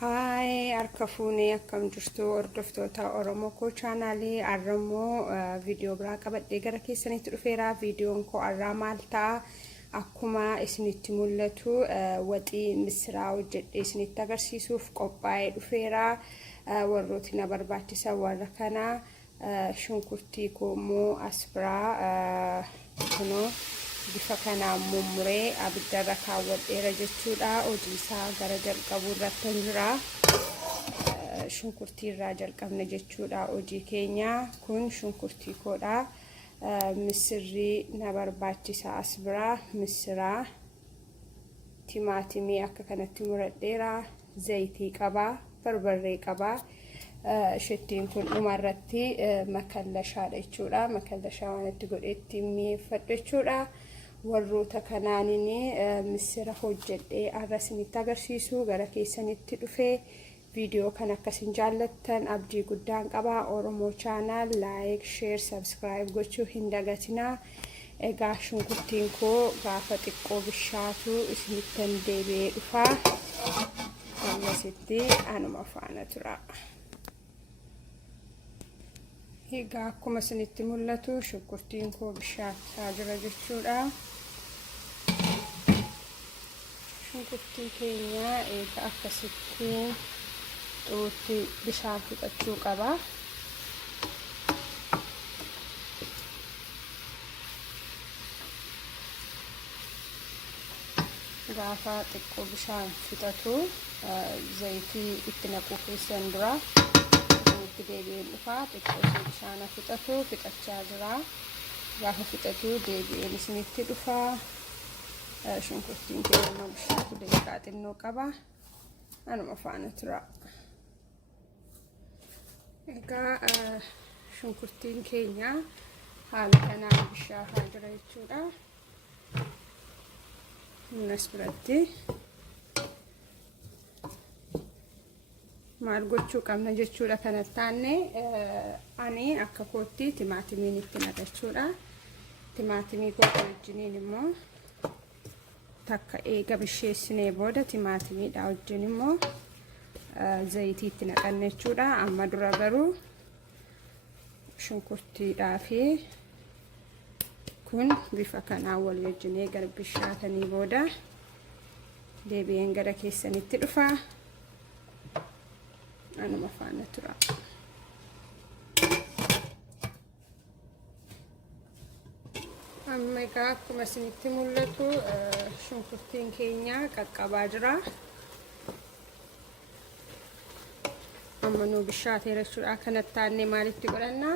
Harka fuunee akkam jirtu hordoftoota Oromoo koo chaanaalii arramoo viidiyoo biraa qabadhee gara keessanitti dhufeera. Viidiyoon koo arraa maal ta'a akkuma isinitti mul'atu waxii misiraa hojjedhee isinitti agarsiisuuf qophaa'ee dhufeera. Warrooti na barbaachisan warra kana shunkurtii koommoo asbiraa kunoo bifa kanaan mummuree abiddarra kaawwadheera jechuudha. Hojii isaa gara jalqabuu irratti jira. Shunkurtii irraa jalqabna jechuudha. Hojii keenya kun shunkurtii koodha. Misirrii na barbaachisa asbiraa, misiraa, timaatimii akka kanatti muradheera, zayitii qabaa, barbarree qabaa. Shittiin kun dhumarratti makallashaadha jechuudha. Makallashaa waan itti godheetti mi'eeffadhu jechuudha. Warroota kanaaniin misira hojjedhee arra isinitti agarsiisu gara keessanitti dhufee viidiyoo kan akkasiin jaallattan abdii guddaan qaba. Oromoo chaanaal laayik, sheer, sabskiraayib gochuu hin dagatinaa. Egaa shunkurtiin koo gaafa xiqqoo bishaatu isinittan deebi'ee dhufaa. Ammasitti anuma faana tura. Egaa akkuma isinitti mul'atu shunkurtiin koo bishaataa jira jechuudha. Shunkurtii keenya egaa akkasitti xuutti bishaan fixachuu qaba. Gaafa xiqqoo bishaan fixatu zayitii itti naquu keessan dura itti deebi'een dhufaa. Xiqqoo bishaan fixatu fixachaa jira. Gaafa fixatu deebi'een isinitti dhufaa. Shunkurtiin keenya bishaatu daqiiqaa xinnoo qaba. Anuma faana tura. Egaa shunkurtiin keenya haala kanaan bishaataa jira jechuudha. Nunas biratti maal gochuu qabna jechuudha. Kanatti aanne ani akka kootti timaatimiin itti naqachuudha. Timaatimii koo wajjiniin immoo takka eega bisheessinee booda timaatimiidha wajjin immoo zayitii itti naqanne jechuudha. Amma dura garuu shunkurtiidhaa fi kun bifa kanaan wal wajjin eega bishaatanii booda deebi'een gara keessanitti dhufa. Anuma faana tura. Amma egaa akkuma isinitti mul'atu shunkurtiin keenya qaqqabaa jira. Amma nu bishaateera jechuudha. Kanatti aanne maalitti godhanna?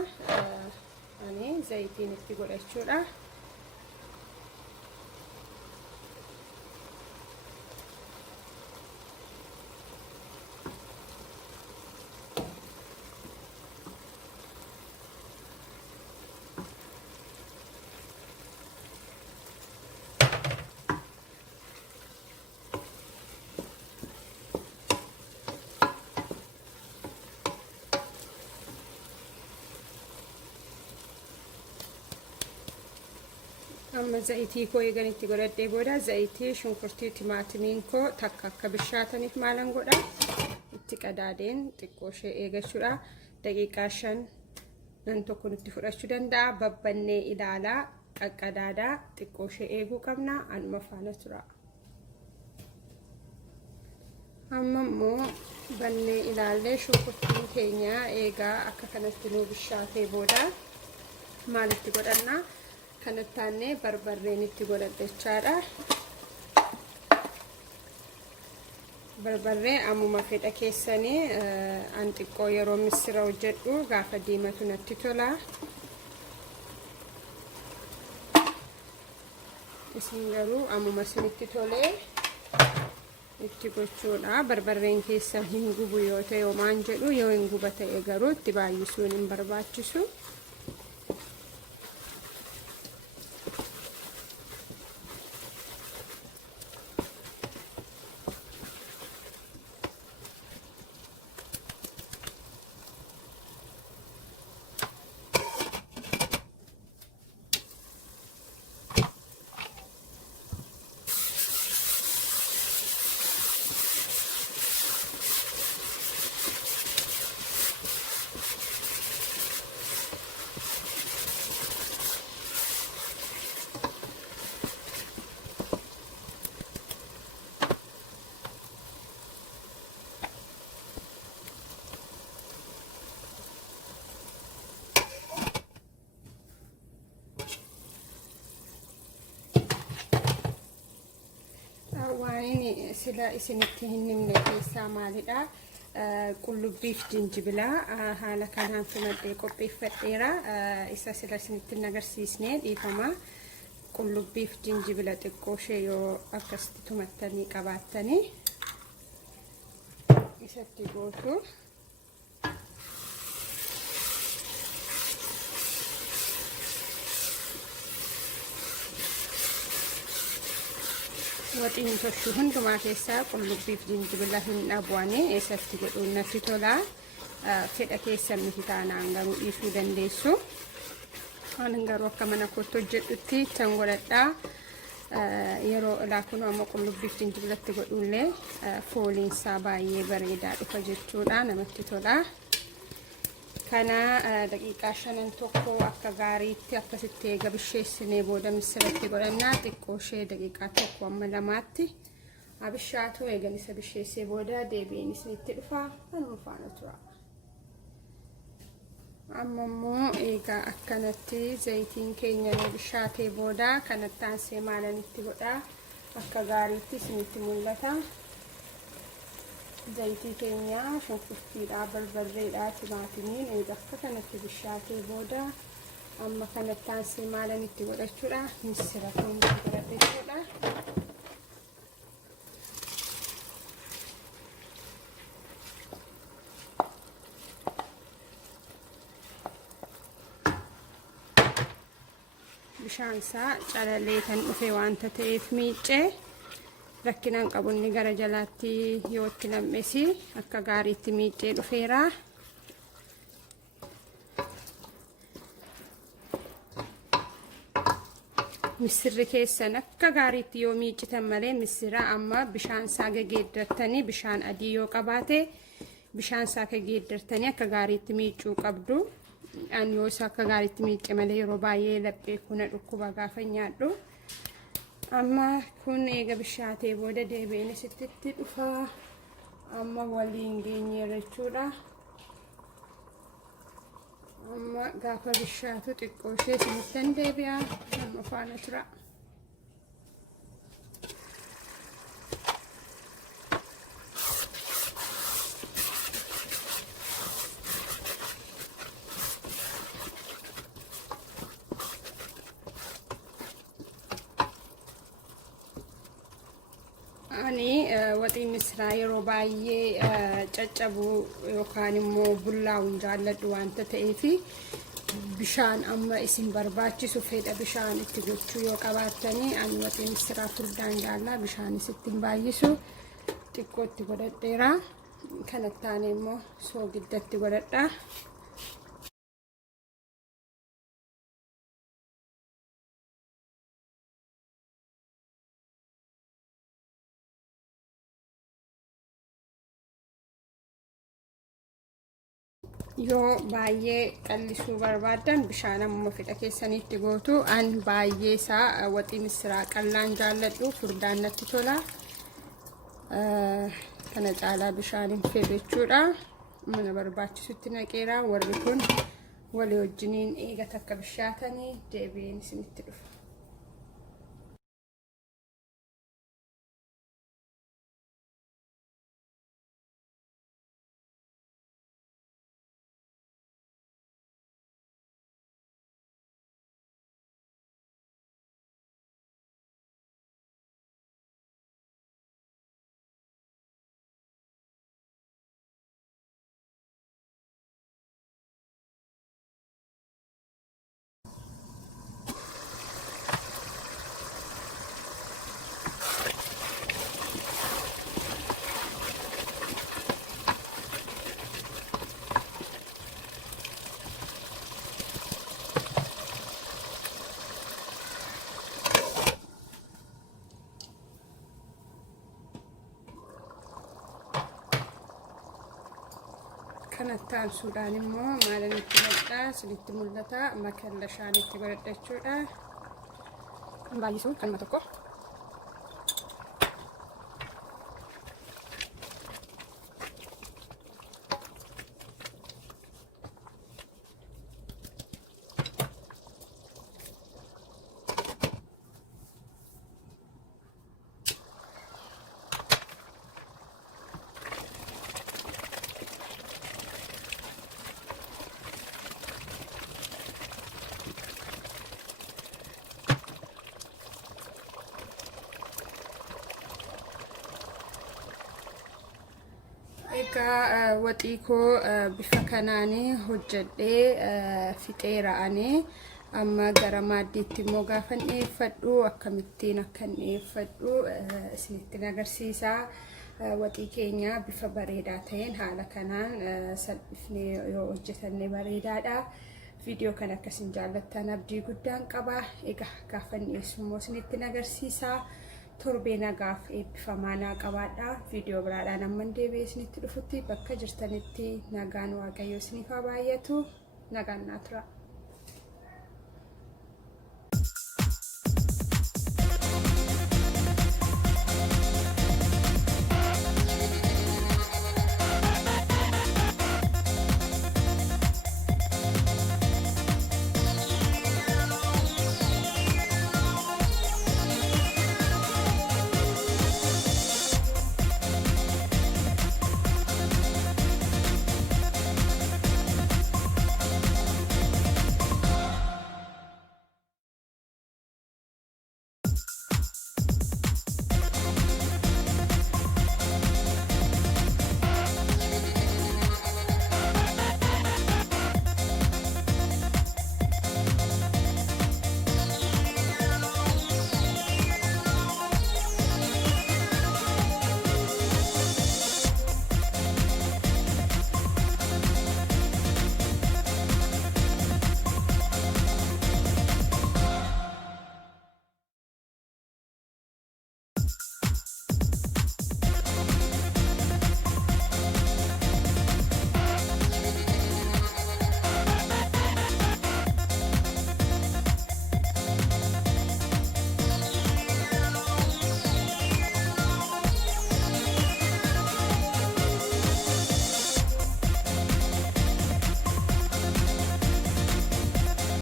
Ani zayitiin itti godhachuudha. Amma zayitii koo eegan itti godhadhee booda zayitii shunkurtii timaatimiin koo takka akka bishaataniif maalan godha itti qadaadeen xiqqoo ishee eegachuudha. Daqiiqaa 5 nan tokko nutti fudhachuu danda'a. Babbannee ilaalaa qaqqadaadaa xiqqoo ishee eeguu qabna. Anuma faana tura. Amma immoo bannee ilaallee shunkurtiin keenya eegaa akka kanatti nu bishaatee booda maalitti godhanna? Kanatti aanne barbarreen itti godhadhechaadha. barbarree ammuma fedha keessanii an xiqqoo yeroo misira hojjedhu gaafa diimatu natti tola. Isin garuu ammuma isinitti tolee itti gochuudha. Barbarreen keessa hin gubu yoo ta'e homaan jedhu, yoo hin guba ta'e garuu itti baay'isuun hin barbaachisu. Waan sila isinitti hin himne keessaa maalidha? Qullubbiif jinjibilaa haala kanaan filadhee qopheeffadheera. Isa sila isinitti agarsiisne dhiifama. Qullubbiif jinjibila xiqqoo ishee yoo akkasitti tumattanii qabaattanii isatti gootu. Waxiin toshuu hundumaa keessaa qullubbiif jinjibila hin dhabu'anii eessatti godhuun natti tola. Fedha keessan miti taanaan garuu dhiisuu dandeessu. Ani garuu akka mana kootti hojjedhutti ittiin godhadhaa. Yeroo laakunu amma qullubbiif jinjibilatti godhullee fooliinsaa baay'ee bareedaa dhufa jechuudha, namatti tola. Kana daqiiqaa 5 tokko akka gaariitti akkasitti eega bisheessinee booda missiratti godhannaa. Xiqqoo ishee daqiiqaa 1 amma 2tti abishaatu eegan isa bisheessee booda deebiin isinitti dhufa. Kanuma faana tura. Amma immoo eega akkanatti zayitiin keenya bishaatee booda kanatti aansee maalan itti godhaa akka gaariitti isinitti mul'ata. Zayitii keenya shunkurtiidha, barbarreedha, timaatimiin eega akka kanatti bishaatee booda amma kanatti aansee maalan itti godhachuudha? Misira keenya godhachuudha. Bishaan isaa calalee kan dhufe waanta ta'eef miicee rakkinaan qabunni gara jalaatti yoo itti nam'esi akka gaariitti miicee dhufeera. Misirri keessan akka gaariitti yoo miicitan malee misira amma bishaan isaa geeddartanii bishaan adii yoo qabaate bishaan isaa geeddartanii akka gaariitti miicuu qabdu. Ani yoo isa akka gaariitti miicee malee yeroo baay'ee laphee kuna dhukkuba gaafa nyaadhu. Amma kun eega bishaatee booda deebiin isitti dhufa. Amma waliin geenyeera jechuudha. Amma gaafa bishaatu xiqqoo ishee isinitti deebi'a. Amma faana tura. Ani waxiin misiraa yeroo baay'ee caccabu yookaan immoo bullaa'uun jaalladhu waanta ta'eef bishaan amma isin barbaachisu fedha bishaan itti gochuu yoo qabaattanii ani waxiin misiraa furdaan jaallaa bishaanis ittiin baay'isu xiqqoo itti godhadheera. Kanatti aanee immoo soogiddatti godhadha. Yoo baay'ee qallisuu barbaadan bishaan amma fedha keessanitti gootu. An baay'ee isaa waxii misiraa qallaan jaalladhu, furdaan natti tola. Kana caalaa bishaan hin fedhu jechuudha. Mana barbaachisutti naqeera. Warri kun walii wajjiniin eega takka bishaatanii deebiin isinitti dhufa. kanattaan suudhaan immoo maalan itti godha sinitti mul'ata makallashaan itti godhadha jechuudha. Baay'isu kanuma tokko. Egaa waxii koo bifa kanaanii hojjedhee fixeera ani amma gara maaddiitti immoo gaafan dhiyeeffadhu akkamittiin akkan dhiyeeffadhu isinitti agarsiisa. Waxii keenya bifa bareedaa ta'een haala kanaan salphifnee yoo hojjetanne bareedaadha. Viidiyoo kana akkasiin jaallattan abdii guddaan qaba. Egaa gaafan dhiyeessu immoo isinitti agarsiisa. Torbee nagaaf eebbifamaa naa qabaadha. Viidiyoo biraadhaan amman deebi'ee isinitti dhufutti bakka jirtanitti nagaan Waaqayyoo isiniif haa baay'atu. Nagaan naa tura.